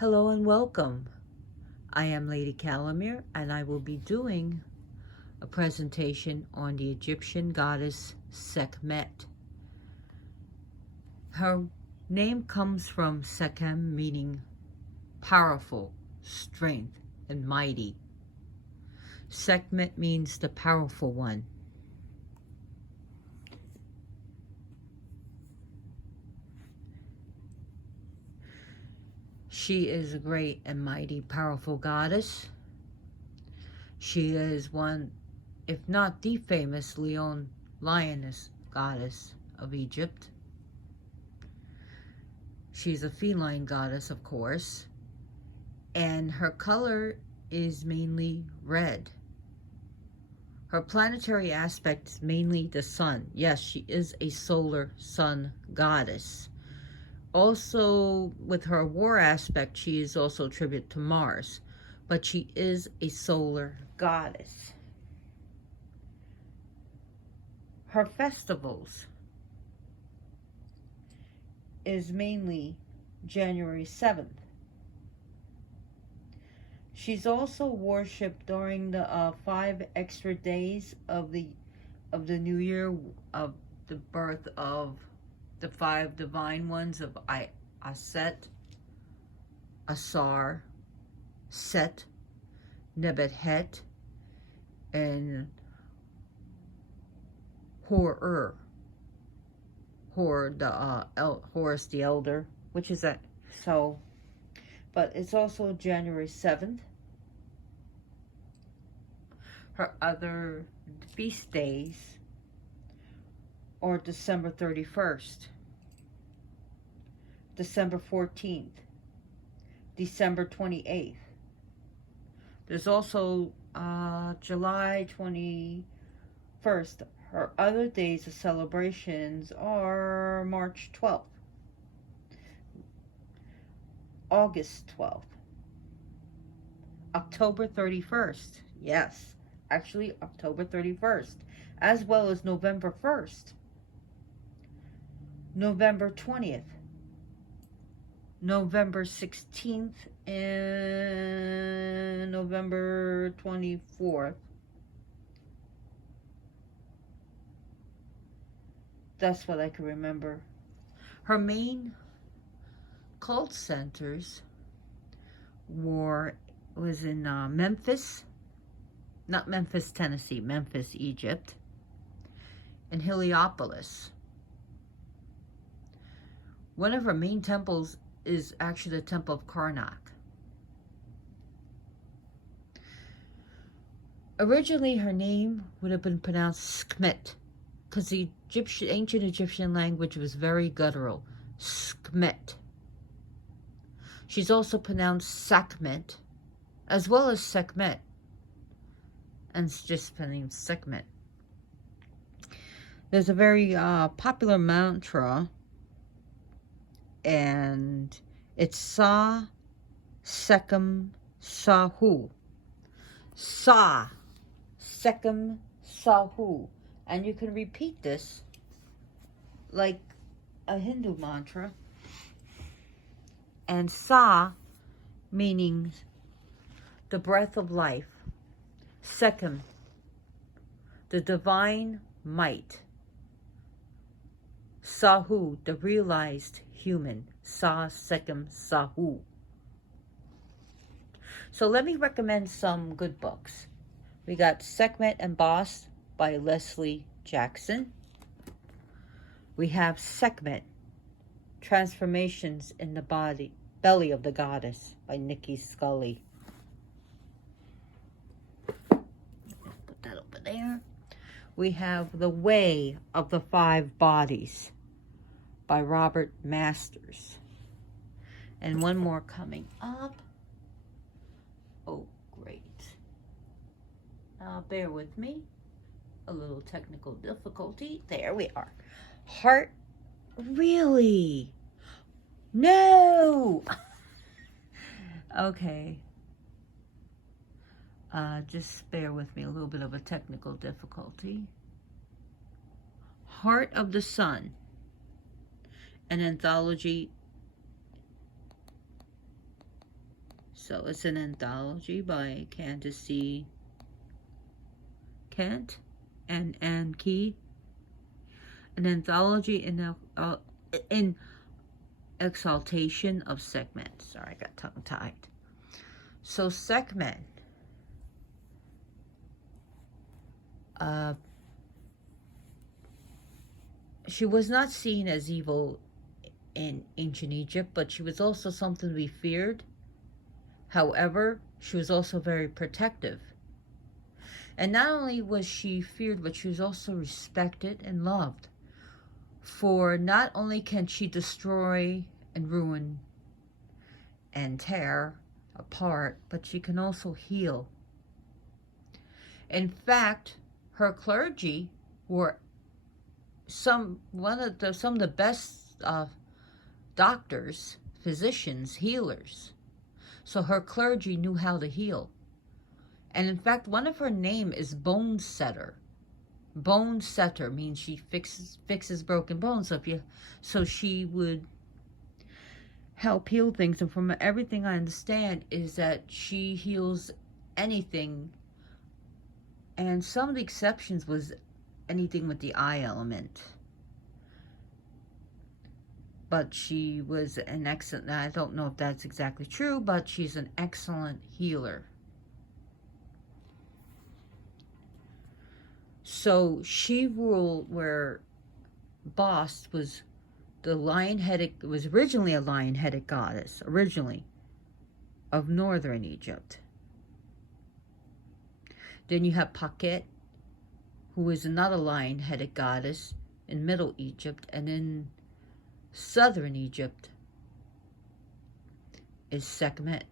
Hello and welcome. I am Lady Calamir, and I will be doing a presentation on the Egyptian goddess Sekhmet. Her name comes from Sekhem, meaning powerful, strength, and mighty. Sekhmet means the powerful one. She is a great and mighty, powerful goddess. She is one, if not the famous lioness goddess of Egypt. She's a feline goddess, of course, and her color is mainly red. Her planetary aspect is mainly the sun. Yes, she is a solar sun goddess. Also, with her war aspect, she is also attributed to Mars, but she is a solar goddess. Her festivals is mainly January 7th. She's also worshipped during the 5 extra days of the new year, of the birth of the 5 divine ones of Aset, Asar, Set, Nebuchadnezzar, and Horus. Horus the Elder, which is that. So, but it's also January 7th. Her other feast days are December 31st, December 14th, December 28th. There's also July 21st. Her other days of celebrations are March 12th, August 12th, October 31st. Yes, actually October 31st, as well as November 1st, November 20th, November 16th, and November 24th. That's what I can remember. Her main cult centers was in Memphis, not Memphis, Tennessee, Memphis, Egypt, and Heliopolis. One of her main temples is actually the Temple of Karnak. Originally, her name would have been pronounced Sekhmet, because the ancient Egyptian language was very guttural. Sekhmet. She's also pronounced Sekhmet, as well as Sekhmet, and it's just pronounced Sekhmet. There's a very popular mantra, and it's Sa, Sekhem, Sahu. Sa, Sekhem, Sahu. And you can repeat this like a Hindu mantra. And Sa, meaning the breath of life. Sekhem, the divine might. Sahu, the realized human. Sa, Sekhem, Sahu. So let me recommend some good books. We got Sekhmet and Boss by Leslie Jackson. We have Sekhmet, Transformations in the Belly of the Goddess by Nikki Scully. Put that over there. We have The Way of the 5 Bodies by Robert Masters. And one more coming up. Oh, great. Bear with me. A little technical difficulty. There we are. Heart. Really? No! Okay. Just bear with me. A little bit of a technical difficulty. Heart of the Sun. An anthology So it's an anthology by Candace C. Kent and Anne Key. An anthology in exaltation of Sekhmet. Sorry, I got tongue-tied. So Sekhmet, she was not seen as evil in ancient Egypt, but she was also something to be feared. However, she was also very protective. And not only was she feared, but she was also respected and loved. For not only can she destroy and ruin and tear apart, but she can also heal. In fact, her clergy were some of the best doctors, physicians, healers. So her clergy knew how to heal. And in fact, one of her name is Bone Setter. Bone Setter means she fixes broken bones. So she would help heal things. And from everything I understand is that she heals anything. And some of the exceptions was anything with the eye element. But she was an excellent, I don't know if that's exactly true, but she's an excellent healer. So she ruled where Bast was the lion-headed, was originally a lion-headed goddess, originally, of northern Egypt. Then you have Paquette, who is another lion-headed goddess in Middle Egypt, and in southern Egypt is Sekhmet.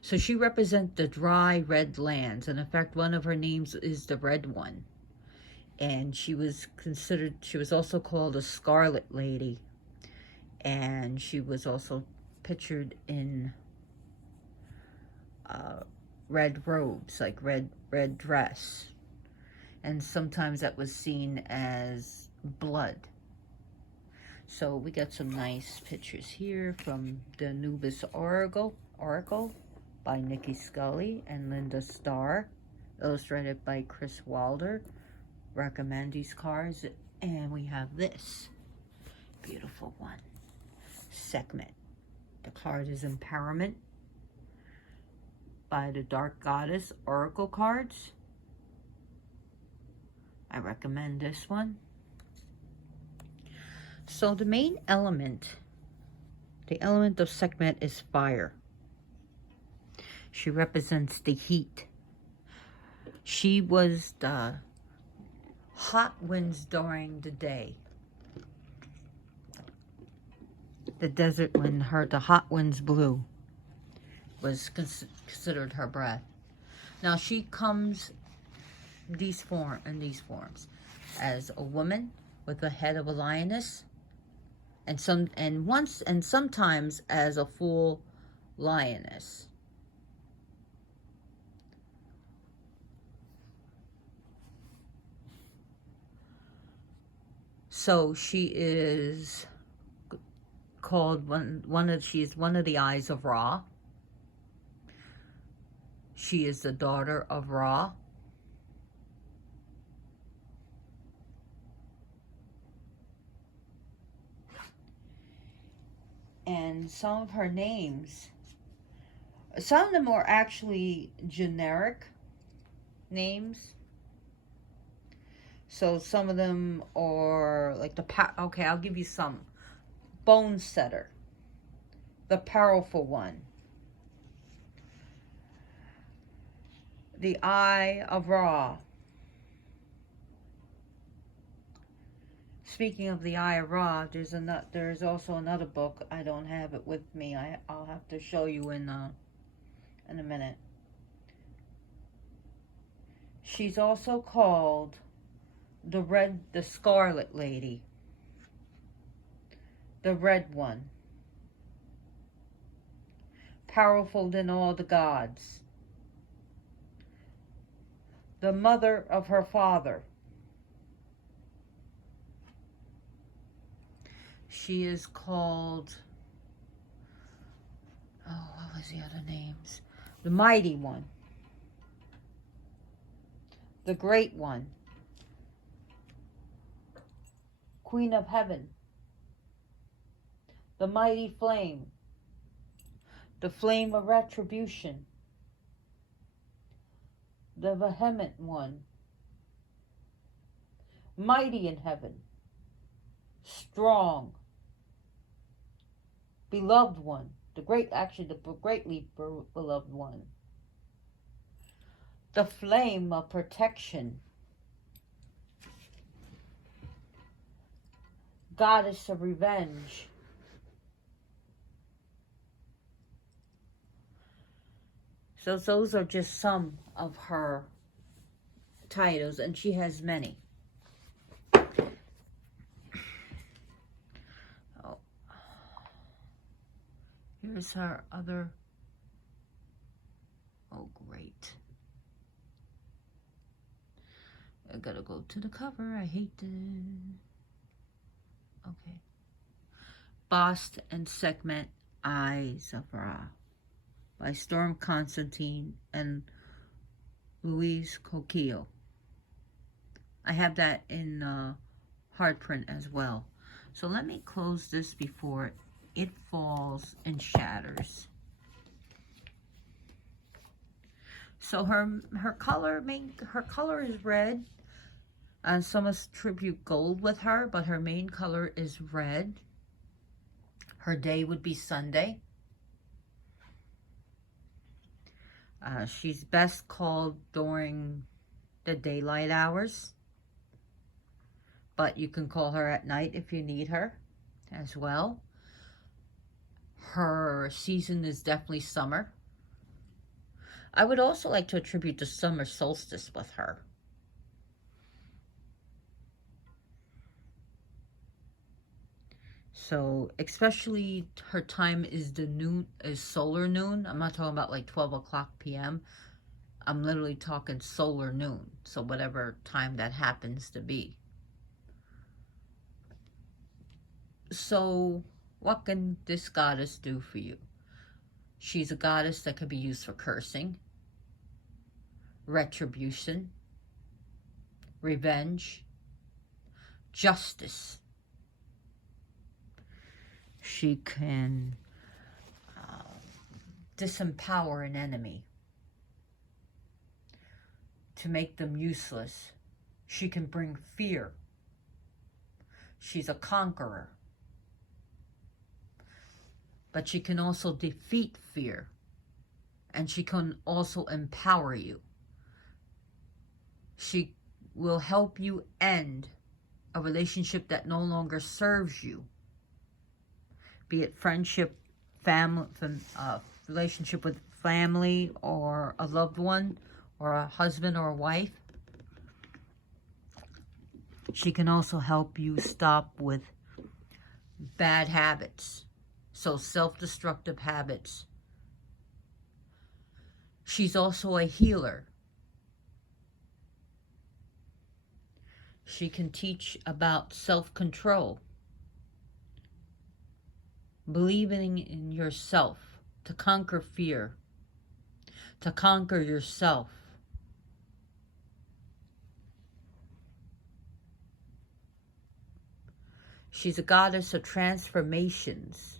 So she represents the dry red lands, and in fact one of her names is the Red One. And she was also called a Scarlet Lady, and she was also pictured in red robes, like red dress, and sometimes that was seen as blood. So we got some nice pictures here from the Anubis Oracle by Nikki Scully and Linda Starr, illustrated by Chris Wilder. Recommend these cards. And we have this beautiful one, Sekhmet. The card is Empowerment by the Dark Goddess Oracle cards. I recommend this one. So the main element, the element of Sekhmet is fire. She represents the heat. She was the hot winds during the day. The desert when the hot winds blew was considered her breath. Now she comes in these forms as a woman with the head of a lioness, and sometimes as a full lioness. So she is called she's one of the eyes of Ra. She is the daughter of Ra. And some of her names, some of them are actually generic names. So some of them are like okay, I'll give you some. Bone Setter, the Powerful One, the Eye of Ra. Speaking of the Eye of Ra, there's also another book. I don't have it with me. I'll have to show you in a minute. She's also called the Scarlet Lady, the Red One, powerful than all the gods, the mother of her father. She is called Oh, what was the other names? The Mighty One. The Great One. Queen of Heaven. The Mighty Flame. The Flame of Retribution. The Vehement One. Mighty in Heaven. Strong. Beloved One. The greatly beloved One. The Flame of Protection. Goddess of Revenge. So those are just some of her titles, and she has many. Oh. Here's her other. Oh, great. I gotta go to the cover. I hate the... Okay. Bast and Sekhmet, Eyes of Ra, by Storm Constantine and Louise Coquillo. I have that in hard print as well. So let me close this before it falls and shatters. So her color is red. Some attribute gold with her, but her main color is red. Her day would be Sunday. She's best called during the daylight hours, but you can call her at night if you need her as well. Her season is definitely summer. I would also like to attribute the summer solstice with her. So, especially her time is solar noon. I'm not talking about like 12 o'clock p.m. I'm literally talking solar noon. So whatever time that happens to be. So what can this goddess do for you? She's a goddess that could be used for cursing, retribution, revenge, justice. She can disempower an enemy to make them useless. She can bring fear. She's a conqueror. But she can also defeat fear. And she can also empower you. She will help you end a relationship that no longer serves you. Be it friendship, family, relationship with family, or a loved one, or a husband or a wife. She can also help you stop with bad habits, so self-destructive habits. She's also a healer. She can teach about self-control. Believing in yourself, to conquer fear, to conquer yourself. She's a goddess of transformations.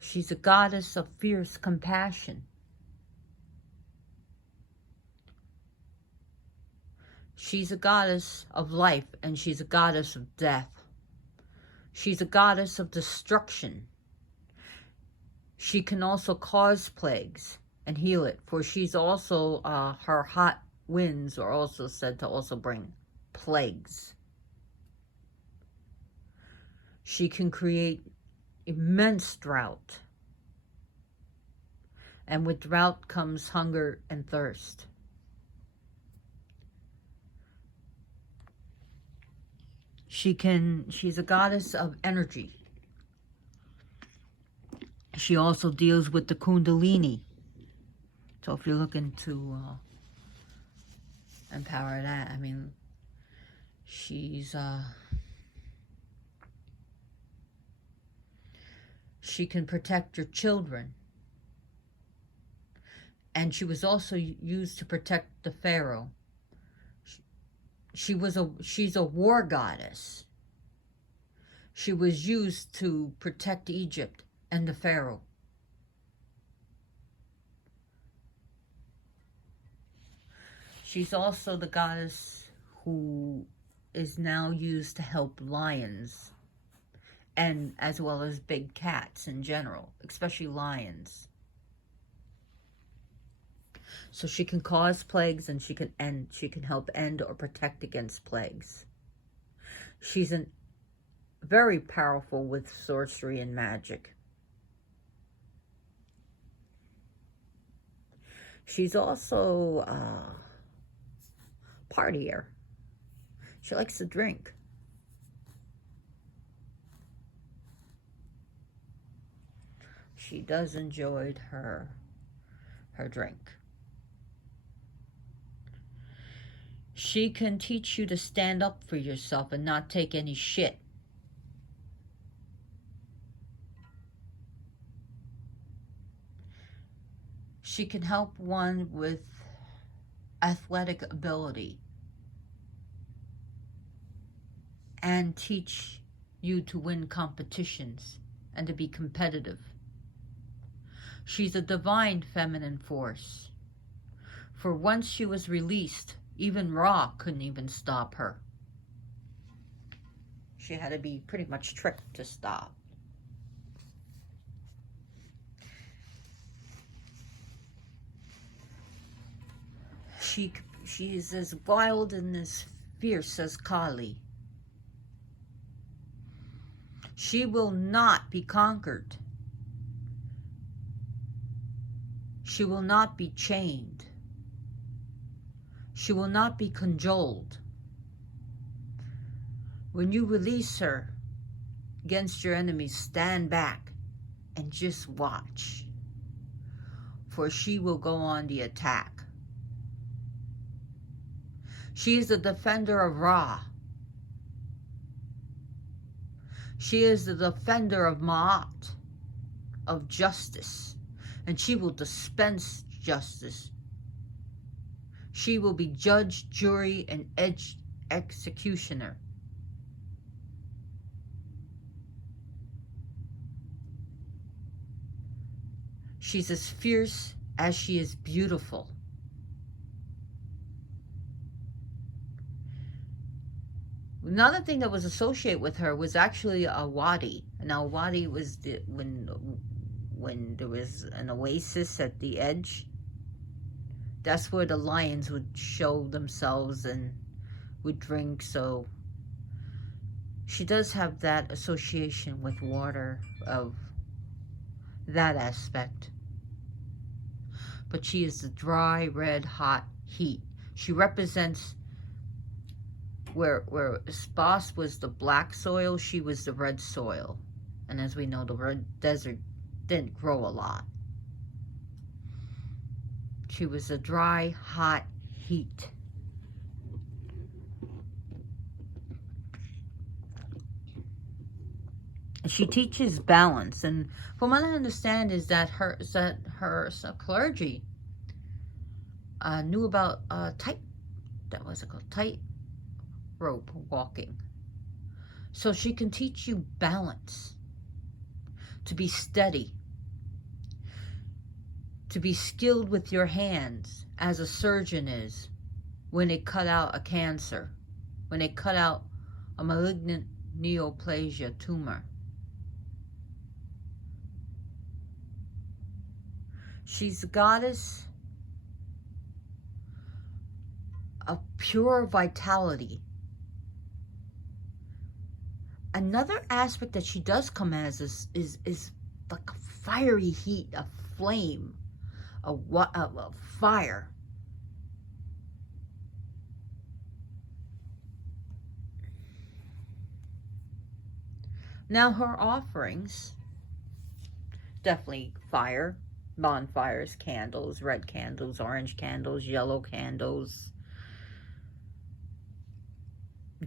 She's a goddess of fierce compassion. She's a goddess of life, and she's a goddess of death. She's a goddess of destruction. She can also cause plagues and heal it, for she's also, her hot winds are also said to also bring plagues. She can create immense drought. And with drought comes hunger and thirst. She's a goddess of energy. She also deals with the Kundalini. So if you're looking to empower that, I mean, she's She can protect your children. And she was also used to protect the Pharaoh. She's a war goddess. She was used to protect Egypt and the Pharaoh. She's also the goddess who is now used to help lions, and as well as big cats in general, especially lions. So she can cause plagues, and she can help end or protect against plagues. She's very powerful with sorcery and magic. She's also a partier. She likes to drink. She does enjoy her drink. She can teach you to stand up for yourself and not take any shit. She can help one with athletic ability and teach you to win competitions and to be competitive. She's a divine feminine force. For once she was released, even Ra couldn't even stop her. She had to be pretty much tricked to stop. She is as wild and as fierce as Kali. She will not be conquered. She will not be chained. She will not be cajoled. When you release her against your enemies, stand back and just watch, for she will go on the attack. She is the defender of Ra. She is the defender of Ma'at, of justice, and she will dispense justice. She will be judge, jury, and executioner. She's as fierce as she is beautiful. Another thing that was associated with her was actually a wadi. Now, a wadi was when there was an oasis at the edge. That's where the lions would show themselves and would drink. So she does have that association with water, of that aspect. But she is the dry, red, hot heat. She represents where Spas was the black soil, she was the red soil. And as we know, the red desert didn't grow a lot. She was a dry, hot heat. She teaches balance, and from what I understand is that her clergy knew about tight rope walking. So she can teach you balance, to be steady, to be skilled with your hands, as a surgeon is when they cut out a cancer, when they cut out a malignant neoplasia tumor. She's a goddess of pure vitality. Another aspect that she does come as is like a fiery heat, a flame, a fire. Now her offerings, definitely fire, bonfires, candles, red candles, orange candles, yellow candles,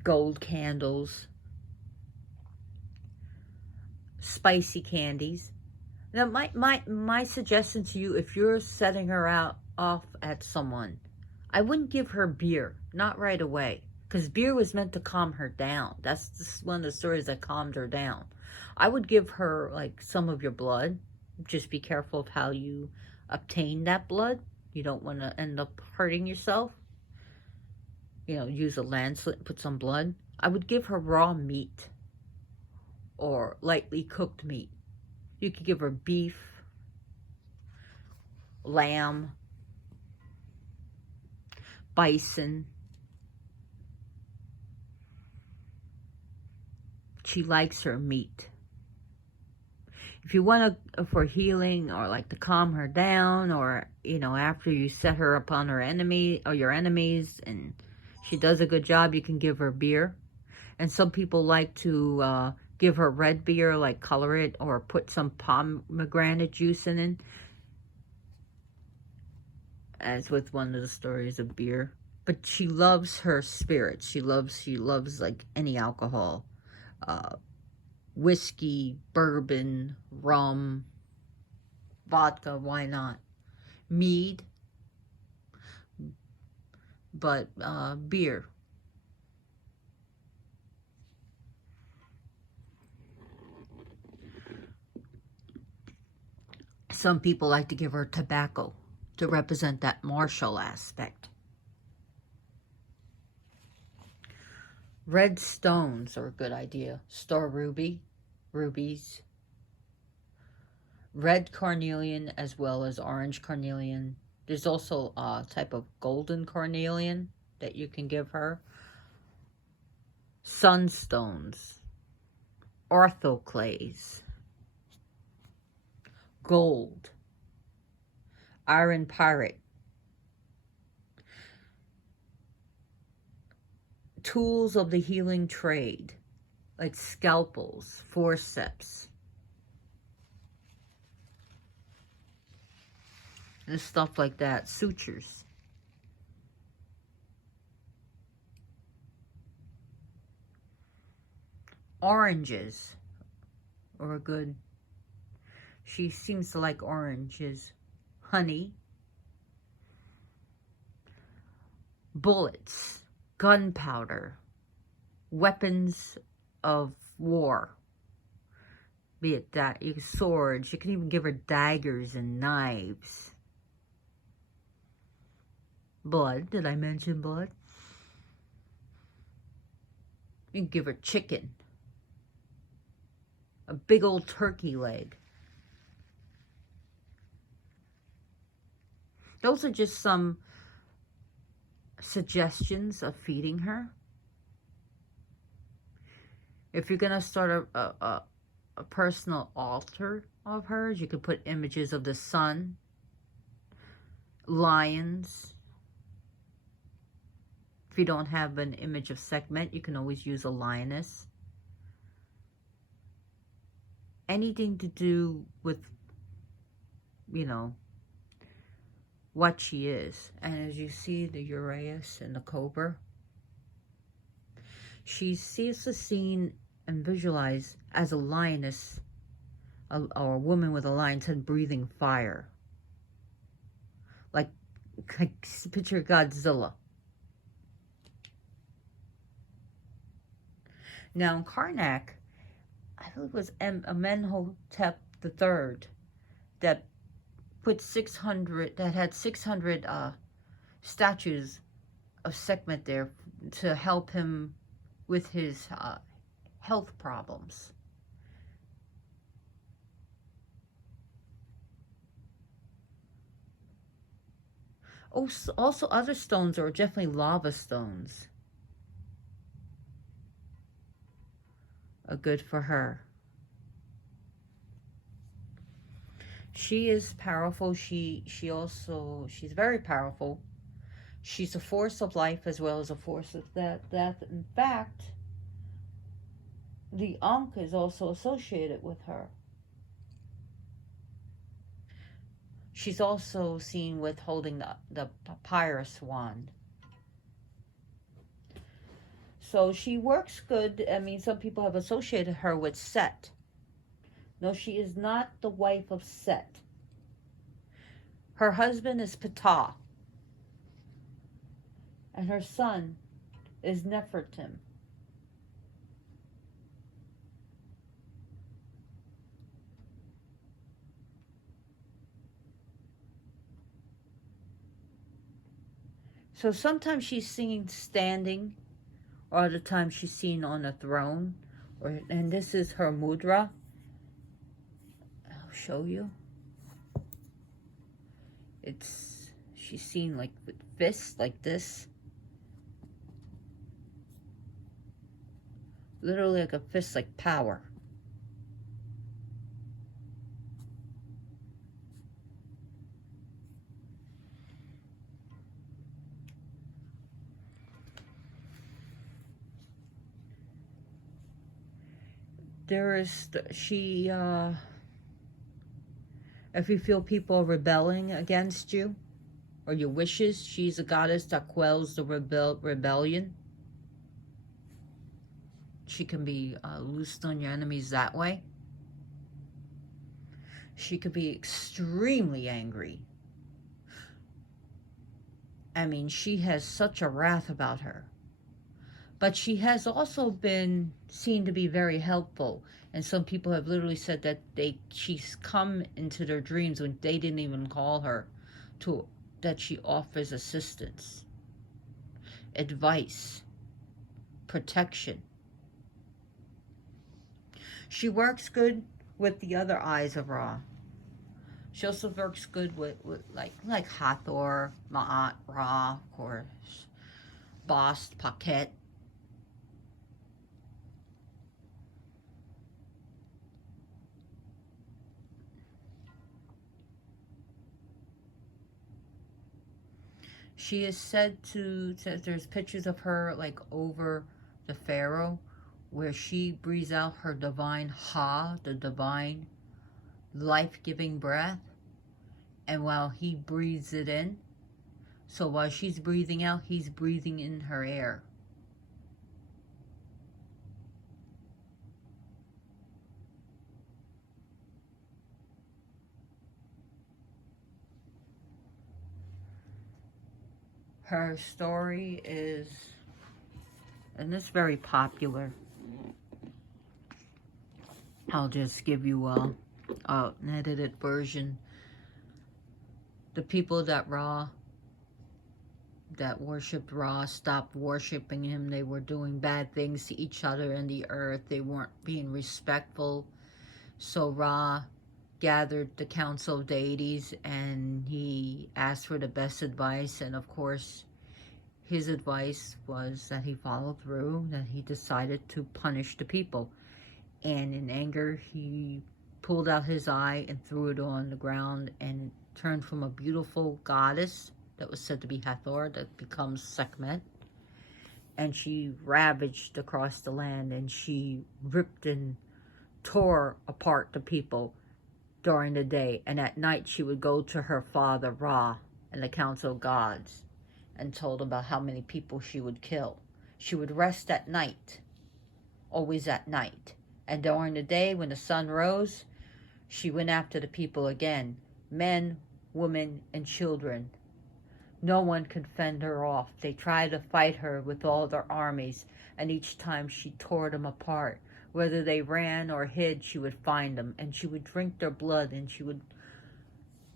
gold candles, spicy candies, Now, my suggestion to you, if you're setting her out off at someone, I wouldn't give her beer, not right away, because beer was meant to calm her down. That's just one of the stories that calmed her down. I would give her like some of your blood. Just be careful of how you obtain that blood. You don't want to end up hurting yourself. You know, use a lancet and put some blood. I would give her raw meat or lightly cooked meat. You could give her beef, lamb, bison. She likes her meat. If you want to, for healing or like to calm her down, or, you know, after you set her upon her enemy or your enemies and she does a good job, you can give her beer. And some people like to give her red beer, like color it or put some pomegranate juice in it, as with one of the stories of beer. But she loves her spirits. She loves like any alcohol. Whiskey, bourbon, rum, vodka, why not? Mead, but beer. Some people like to give her tobacco to represent that martial aspect. Red stones are a good idea. Star ruby, rubies, red carnelian as well as orange carnelian. There's also a type of golden carnelian that you can give her. Sunstones, orthoclase, gold, iron pyrite, tools of the healing trade, like scalpels, forceps, and stuff like that, sutures. Oranges are good. She seems to like oranges. Honey, bullets, gunpowder, weapons of war. Be it that, swords, you can even give her daggers and knives. Blood, did I mention blood? You can give her chicken. A big old turkey leg. Those are just some suggestions of feeding her. If you're going to start a personal altar of hers, you could put images of the sun, lions. If you don't have an image of Sekhmet, you can always use a lioness. Anything to do with, you know, what she is. And as you see the Uraeus and the Cobra, she sees the scene and visualized as a lioness, or a woman with a lion's head breathing fire. Like picture Godzilla. Now in Karnak, I believe it was Amenhotep III that put 600, that had 600 statues of Sekhmet there to help him with his health problems. Also other stones are definitely lava stones. Are good for her. She is powerful. She's very powerful. She's a force of life as well as a force of death. In fact, the Ankh is also associated with her. She's also seen with holding the papyrus wand. So she works good. I mean, some people have associated her with Set. No, she is not the wife of Set. Her husband is Ptah, and her son is Nefertim. So sometimes she's seen standing, or other times she's seen on a throne. And this is her mudra. I'll show you. She's seen like with fists like this. Literally like a fist, like power. If you feel people are rebelling against you or your wishes, she's a goddess that quells the rebellion. She can be loosed on your enemies that way. She could be extremely angry. I mean, she has such a wrath about her. But she has also been seen to be very helpful. And some people have literally said that she's come into their dreams when they didn't even call her, that she offers assistance, advice, protection. She works good with the other eyes of Ra. She also works good with like Hathor, Ma'at, Ra, of course, Bast, Paket. She is said there's pictures of her like over the pharaoh where she breathes out her divine Ha, the divine life-giving breath, and while he breathes it in, so while she's breathing out, he's breathing in her air. Her story is, and it's very popular. I'll just give you an edited version. The people that worshipped Ra stopped worshipping him. They were doing bad things to each other in the earth. They weren't being respectful. So Ra gathered the council of deities and he asked for the best advice, and of course his advice was that he followed through, that he decided to punish the people, and in anger he pulled out his eye and threw it on the ground, and it turned from a beautiful goddess that was said to be Hathor that becomes Sekhmet, and she ravaged across the land, and she ripped and tore apart the people during the day, and at night she would go to her father Ra and the council of gods and told about how many people she would kill. She would rest at night, always at night, and during the day when the sun rose, she went after the people again, men, women, and children. No one could fend her off. They tried to fight her with all their armies, and each time she tore them apart. Whether they ran or hid, she would find them, and she would drink their blood, and she would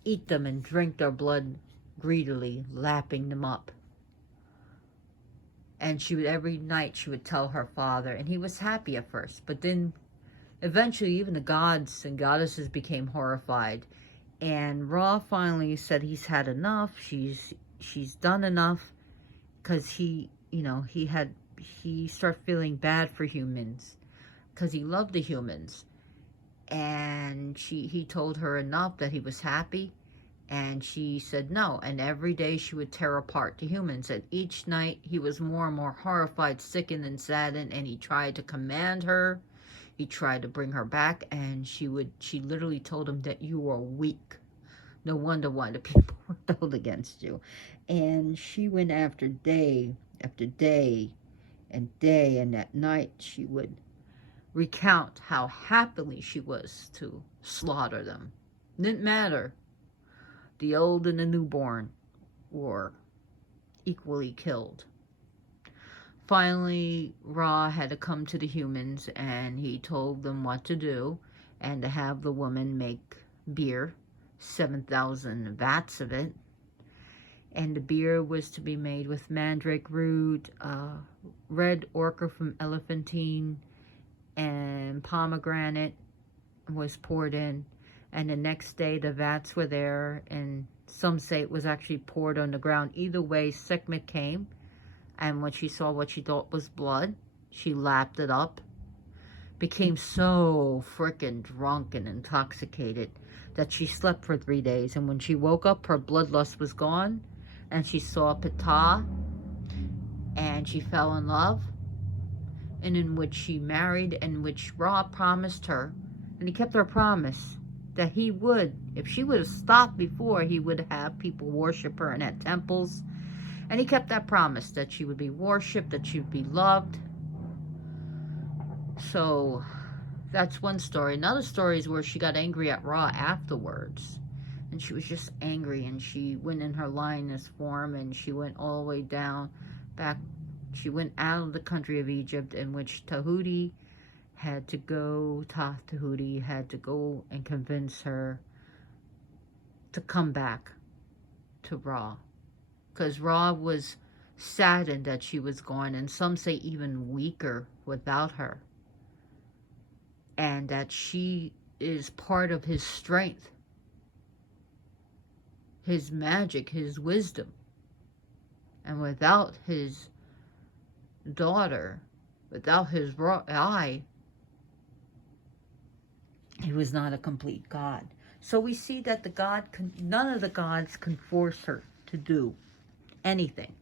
eat them and drink their blood greedily, lapping them up. And every night she would tell her father, and he was happy at first, but then eventually even the gods and goddesses became horrified, and Ra finally said he's had enough. She's done enough, because he started feeling bad for humans, because he loved the humans, and he told her enough, that he was happy, and she said no, and every day she would tear apart the humans, and each night he was more and more horrified, sickened, and saddened, and he tried to command her, he tried to bring her back, and she literally told him that you are weak. No wonder why the people rebelled against you. And she went after day and day, and at night she would recount how happily she was to slaughter them. Didn't matter. The old and the newborn were equally killed. Finally, Ra had to come to the humans, and he told them what to do, and to have the woman make beer, 7,000 vats of it. And the beer was to be made with mandrake root, red ochre from elephantine, and pomegranate was poured in. And the next day the vats were there, and some say it was actually poured on the ground. Either way, Sekhmet came, and when she saw what she thought was blood, she lapped it up, became so frickin' drunk and intoxicated that she slept for 3 days. And when she woke up, her bloodlust was gone, and she saw Ptah, and she fell in love, and in which she married, and which Ra promised her, and he kept her promise, that he would, if she would have stopped before, he would have people worship her and at temples. And he kept that promise, that she would be worshipped, that she would be loved. So that's one story. Another story is where she got angry at Ra afterwards. And she was just angry, and she went in her lioness form, and she went all the way down, back. She went out of the country of Egypt, in which Tahuti had to go and convince her to come back to Ra. Because Ra was saddened that she was gone, and some say even weaker without her. And that she is part of his strength, his magic, his wisdom. And without his daughter, without his eye, he was not a complete God. So we see that none of the gods can force her to do anything.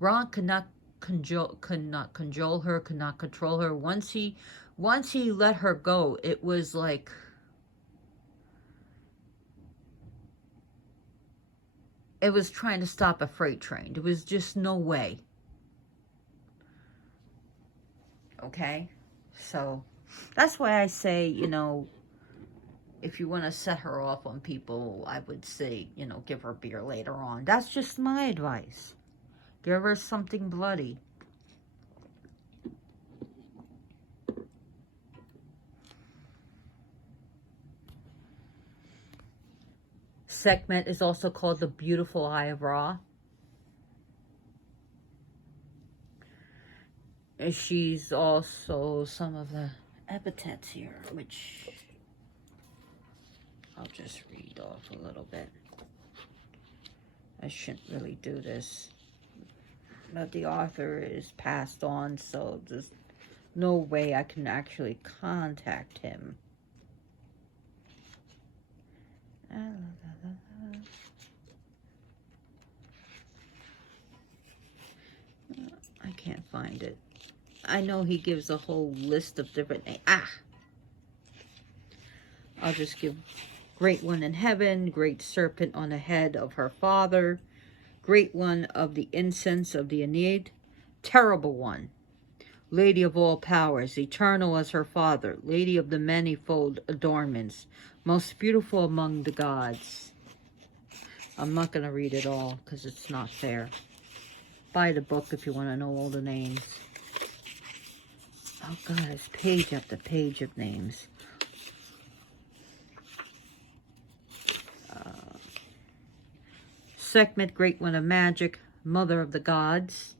Ra could not control her, could not control her. Once he let her go, it was like it was trying to stop a freight train. There was just no way. Okay? So that's why I say, if you want to set her off on people, I would say, give her beer later on. That's just my advice. Give her something bloody. Sekhmet is also called the beautiful eye of Ra. She's also some of the epithets here, which I'll just read off a little bit. I shouldn't really do this, but the author is passed on, so there's no way I can actually contact him. I can't find it. I know he gives a whole list of different names. I'll just give Great One in Heaven, Great Serpent on the head of her father, Great One of the incense of the Aeneid, Terrible One, Lady of all powers, eternal as her father, Lady of the manifold adornments, most beautiful among the gods. I'm not going to read it all because it's not fair. Buy the book if you want to know all the names. Oh God, it's page after page of names. Sekhmet, Great One of Magic, Mother of the Gods,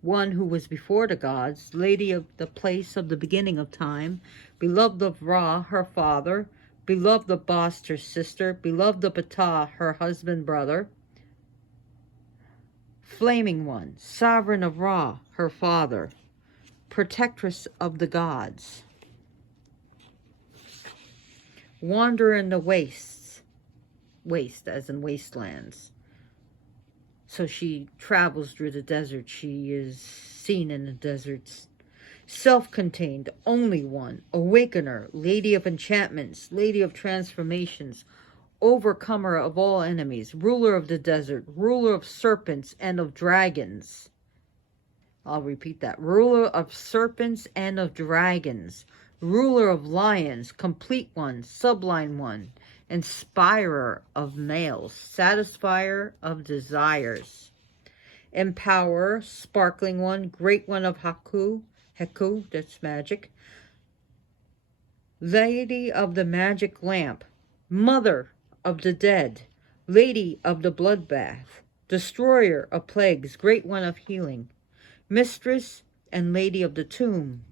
one who was before the gods, Lady of the place of the beginning of time, beloved of Ra, her father, beloved of Bast, her sister, beloved of Ptah, her husband, brother, Flaming One, sovereign of Ra, her father, protectress of the gods, wanderer in the wastes, waste as in wastelands. So she travels through the desert. She is seen in the deserts. Self-contained, only one, awakener, lady of enchantments, lady of transformations, overcomer of all enemies, ruler of the desert, ruler of serpents and of dragons. I'll repeat that. Ruler of serpents and of dragons, ruler of lions, complete one, sublime one, inspirer of males, satisfier of desires, empower, sparkling one, great one of Heku, that's magic, lady of the magic lamp, mother of the dead, lady of the bloodbath, destroyer of plagues, great one of healing, mistress and lady of the tomb,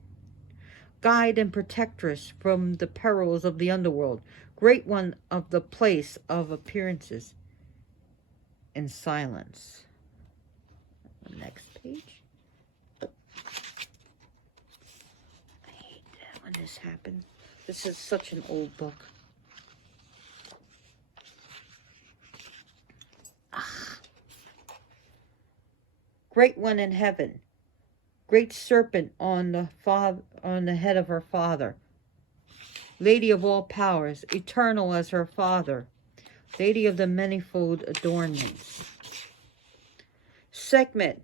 guide and protectress from the perils of the underworld, great one of the place of appearances in silence. Next page. I hate that when this happened. This is such an old book. Great one in heaven, great serpent on the head of her father, lady of all powers, eternal as her father, lady of the manifold adornments, Sekhmet,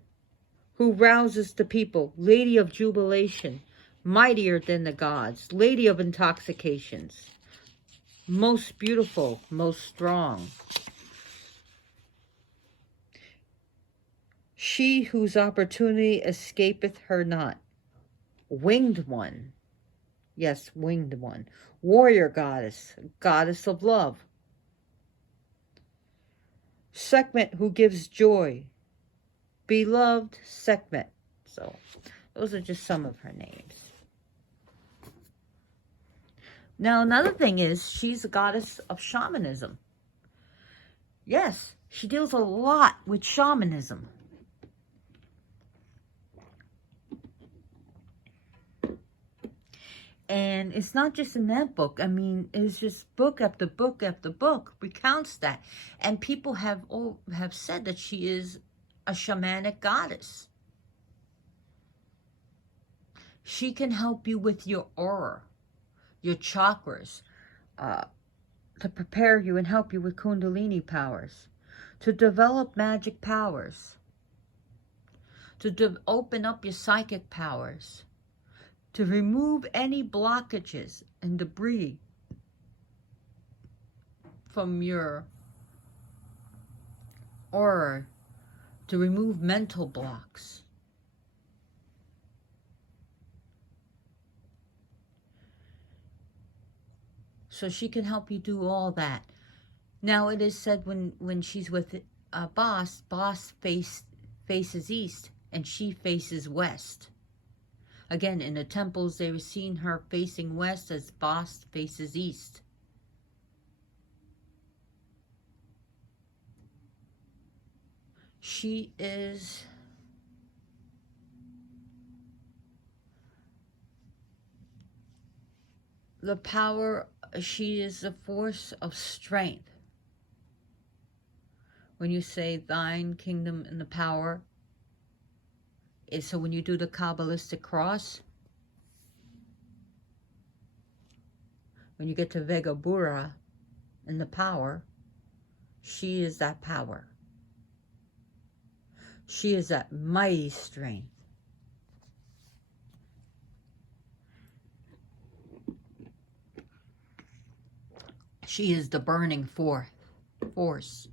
who rouses the people, lady of jubilation, mightier than the gods, lady of intoxications, most beautiful, most strong, she whose opportunity escapeth her not, winged one, yes, winged one, warrior goddess, goddess of love, Sekhmet, who gives joy, beloved Sekhmet. So those are just some of her names. Now another thing is she's a goddess of shamanism. Yes, she deals a lot with shamanism. And it's not just in that book. I mean, it's just book after book after book recounts that. And people have said that she is a shamanic goddess. She can help you with your aura, your chakras, to prepare you and help you with kundalini powers, to develop magic powers, to open up your psychic powers, to remove any blockages and debris from your aura, to remove mental blocks. So she can help you do all that. Now it is said when she's with Boss faces east and she faces west. Again, in the temples, they were seeing her facing west as Boss faces east. She is the power, she is the force of strength. When you say thine kingdom and the power, so when you do the Kabbalistic cross, when you get to Vega Bura and the power, she is that power. She is that mighty strength. She is the burning force.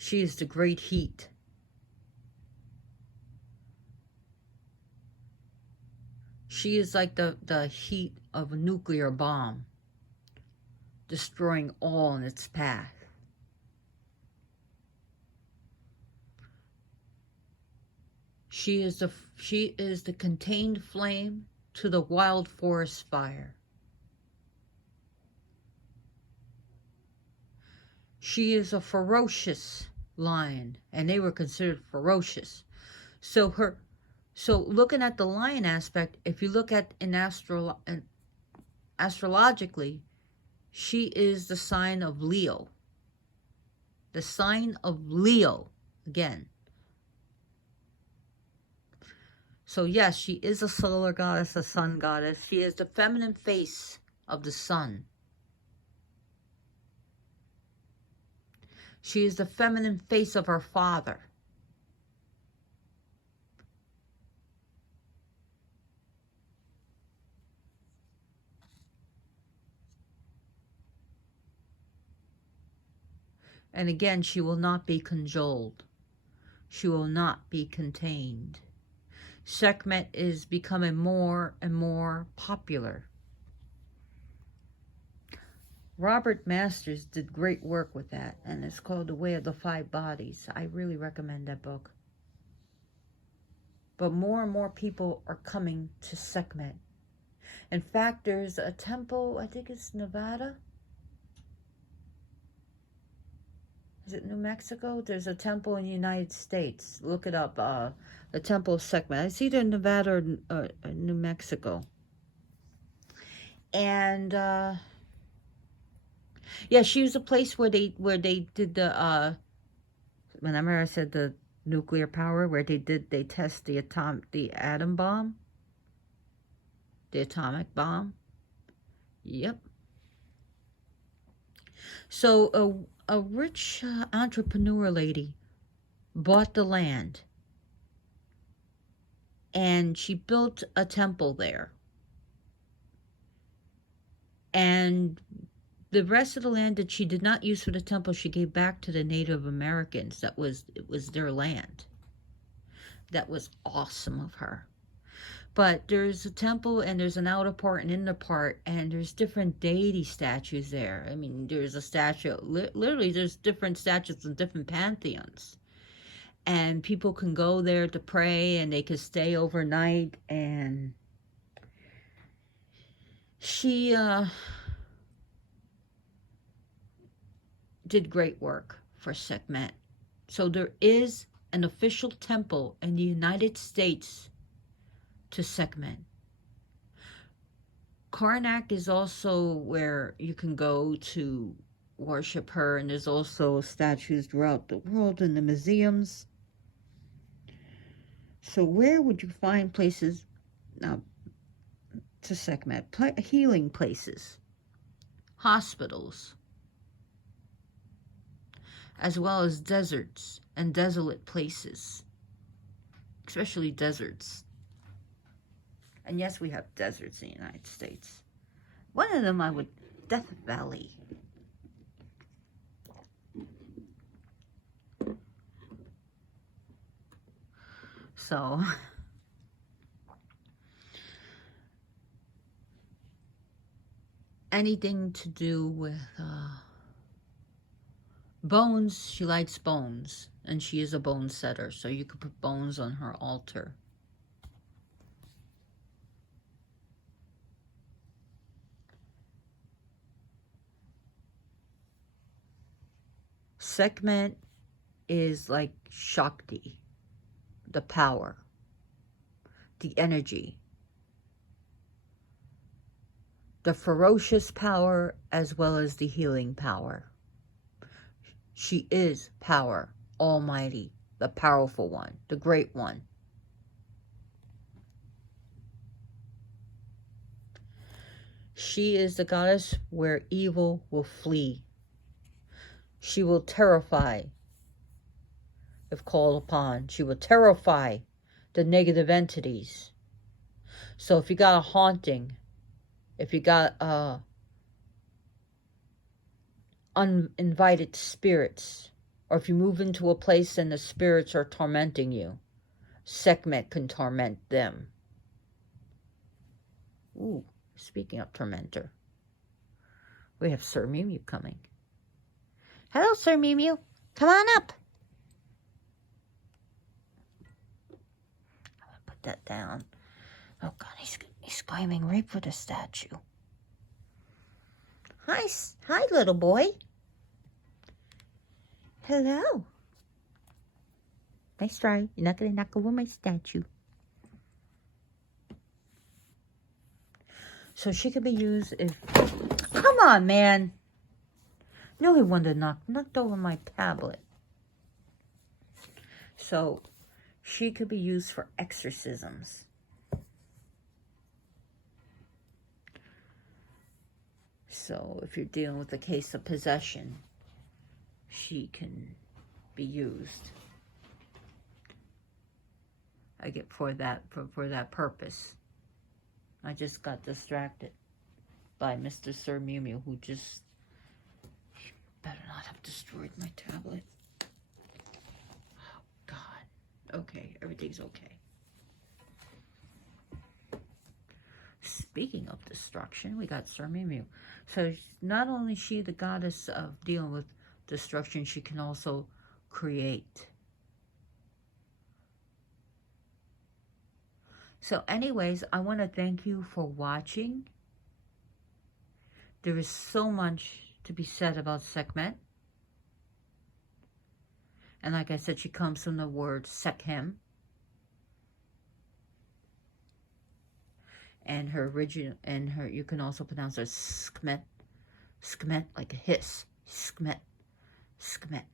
She is the great heat. She is like the heat of a nuclear bomb, destroying all in its path. She is the contained flame to the wild forest fire. She is a ferocious lion, and they were considered ferocious. So looking at the lion aspect, if you look at astrologically, she is the sign of Leo. The sign of Leo, again. So yes, she is a solar goddess, a sun goddess. She is the feminine face of the sun. She is the feminine face of her father. And again, she will not be cajoled. She will not be contained. Sekhmet is becoming more and more popular. Robert Masters did great work with that, and it's called The Way of the Five Bodies. I really recommend that book. But more and more people are coming to Sekhmet. In fact, there's a temple, I think it's Nevada. Is it New Mexico? There's a temple in the United States. Look it up. The Temple of Sekhmet. It's either Nevada or New Mexico. And yeah, she was a place where they did the remember I said the nuclear power, where they test the atom bomb, the atomic bomb. Yep. So a rich entrepreneur lady bought the land, and she built a temple there. And the rest of the land that she did not use for the temple, she gave back to the Native Americans. It was their land. That was awesome of her. But there's a temple, and there's an outer part and inner part, and there's different deity statues there. I mean, there's a statue, literally there's different statues in different pantheons. And people can go there to pray, and they can stay overnight. And she did great work for Sekhmet. So there is an official temple in the United States to Sekhmet. Karnak is also where you can go to worship her, and there's also statues throughout the world in the museums. So where would you find places now to Sekhmet? Healing places, hospitals, as well as deserts and desolate places, especially deserts. And yes, we have deserts in the United States. One of them Death Valley. So, anything to do with bones, she likes bones. And she is a bone setter, so you could put bones on her altar. Sekhmet is like Shakti, the power, the energy, the ferocious power, as well as the healing power. She is power, almighty, the powerful one, the great one. She is the goddess where evil will flee. She will terrify if called upon. She will terrify the negative entities. So if you got a haunting, if you got uninvited spirits, or if you move into a place and the spirits are tormenting you, Sekhmet can torment them. Ooh, speaking of tormentor, we have Sir Mew Mew coming. Hello, Sir Mew Mew. Come on up. I'm gonna put that down. Oh God, he's climbing right for the statue. Hi, little boy. Hello. Nice try. You're not gonna knock over my statue. So she could be used if... Come on, man. No, he wanted to knocked over my tablet. So she could be used for exorcisms. So if you're dealing with a case of possession, she can be used. I get for that purpose. I just got distracted by Mr. Sir Mew Mew, who just Better not have destroyed my tablet. Oh, God. Okay, everything's okay. Speaking of destruction, we got Surmimu. So not only is she the goddess of dealing with destruction, she can also create. So anyways, I want to thank you for watching. There is so much to be said about Sekhmet. And like I said, she comes from the word Sekhem. And her original, and her, you can also pronounce her Sekhmet. Sekhmet, like a hiss. Sekhmet. Sekhmet.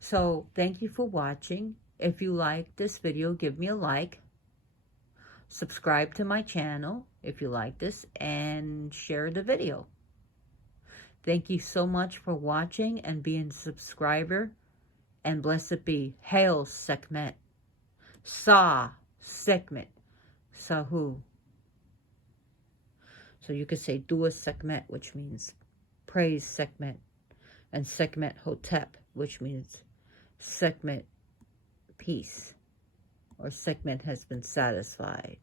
So, thank you for watching. If you like this video, give me a like. Subscribe to my channel if you like this, and share the video. Thank you so much for watching and being a subscriber. And blessed be. Hail Sekhmet. Sa Sekhmet. Sahu. So you could say Dua Sekhmet, which means praise Sekhmet. And Sekhmet Hotep, which means Sekhmet peace. Or Sekhmet has been satisfied.